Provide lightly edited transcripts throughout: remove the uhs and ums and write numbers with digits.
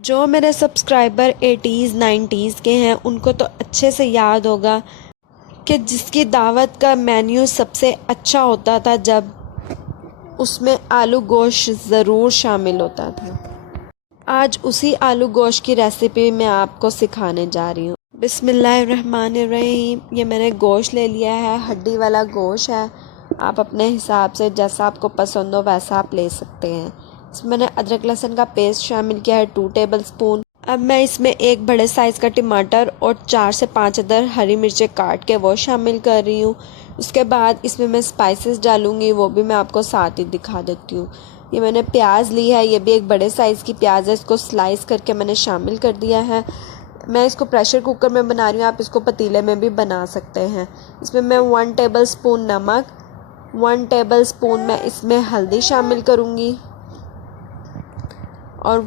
जो मेरे subscriber 80s 90s के हैं उनको तो अच्छे से याद होगा कि जिसकी दावत का मेन्यू सबसे अच्छा होता था जब उसमें आलू गोश्त ज़रूर शामिल होता था। आज उसी आलू गोश्त की रेसिपी मैं आपको सिखाने जा रही हूँ। बिस्मिल्लाहिर्रहमानिर्रहीम। ये मैंने गोश्त ले लिया है, हड्डी वाला गोश्त है। आप अपने हिसाब से जैसा आपको पसंद हो वैसा आप ले सकते हैं। इसमें मैंने अदरक लहसुन का पेस्ट शामिल किया है 2 टेबलस्पून। अब मैं इसमें एक बड़े साइज़ का टमाटर और 4 से 5 अदर हरी मिर्चें काट के वो शामिल कर रही हूँ। उसके बाद इसमें मैं स्पाइसेस डालूँगी, वो भी मैं आपको साथ ही दिखा देती हूँ। ये मैंने प्याज ली है, ये भी एक बड़े साइज़ की प्याज है, इसको स्लाइस करके मैंने शामिल कर दिया है। मैं इसको प्रेशर कुकर में बना रही हूँ, आप इसको पतीले में भी बना सकते हैं। इसमें मैं 1 टेबलस्पून नमक, 1 टेबलस्पून मैं इसमें हल्दी शामिल करूँगी और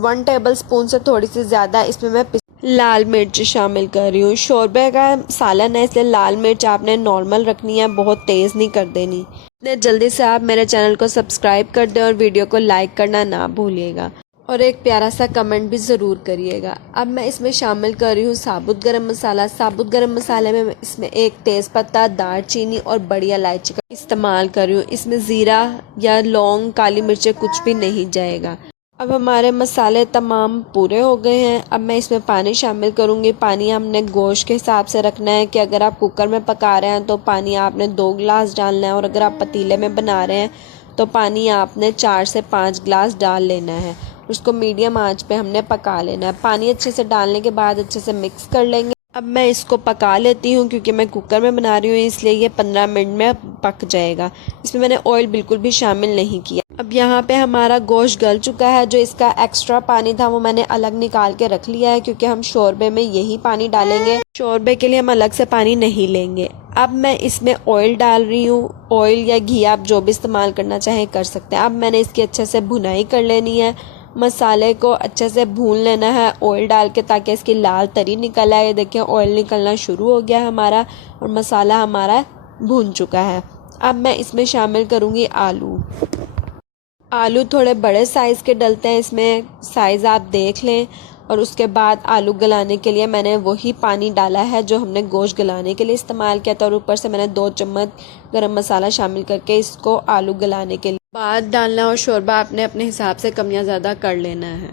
1 टेबलस्पून से थोड़ी सी ज़्यादा इसमें मैं लाल मिर्च शामिल कर रही हूँ। शोरबे का सालन है इसलिए लाल मिर्च आपने नॉर्मल रखनी है, बहुत तेज़ नहीं कर देनी। इतने जल्दी से आप मेरे चैनल को सब्सक्राइब कर दें और वीडियो को लाइक करना ना भूलिएगा और एक प्यारा सा कमेंट भी ज़रूर करिएगा। अब मैं इसमें शामिल कर रही हूँ साबुत गरम मसाला। साबुत गरम मसाले में इसमें एक तेज़पत्ता, दालचीनी और बड़ी इलायची का इस्तेमाल कर रही हूँ। इसमें ज़ीरा या लौंग, काली मिर्चें कुछ भी नहीं जाएगा। अब हमारे मसाले तमाम पूरे हो गए हैं। अब मैं इसमें पानी शामिल करूँगी। पानी हमने गोश्त के हिसाब से रखना है कि अगर आप कुकर में पका रहे हैं तो पानी आपने 2 गिलास डालना है और अगर आप पतीले में बना रहे हैं तो पानी आपने 4 से 5 गिलास डाल लेना है। उसको मीडियम आंच पे हमने पका लेना है। पानी अच्छे से डालने के बाद अच्छे से मिक्स कर लेंगे। अब मैं इसको पका लेती हूँ क्योंकि मैं कुकर में बना रही हूँ इसलिए ये 15 मिनट में पक जाएगा। इसमें मैंने ऑयल बिल्कुल भी शामिल नहीं किया। अब यहाँ पे हमारा गोश्त गल चुका है। जो इसका एक्स्ट्रा पानी था वो मैंने अलग निकाल के रख लिया है क्योंकि हम शोरबे में यही पानी डालेंगे। शोरबे के लिए हम अलग से पानी नहीं लेंगे। अब मैं इसमें ऑयल डाल रही हूँ। ऑयल या घी आप जो भी इस्तेमाल करना चाहें कर सकते हैं। अब मैंने इसकी अच्छे से भुनाई कर लेनी है। मसाले को अच्छे से भून लेना है ऑयल डाल के ताकि इसकी लाल तरी निकल आए। ये देखिए ऑयल निकलना शुरू हो गया हमारा और मसाला हमारा भून चुका है। अब मैं इसमें शामिल करूँगी आलू। आलू थोड़े बड़े साइज़ के डलते हैं, इसमें साइज़ आप देख लें। और उसके बाद आलू गलाने के लिए मैंने वही पानी डाला है जो हमने गोश्त गलाने के लिए इस्तेमाल किया था और ऊपर से मैंने 2 चम्मच गरम मसाला शामिल करके इसको आलू गलाने के लिए बाद डालना और शोरबा आपने अपने हिसाब से कम या ज़्यादा कर लेना है।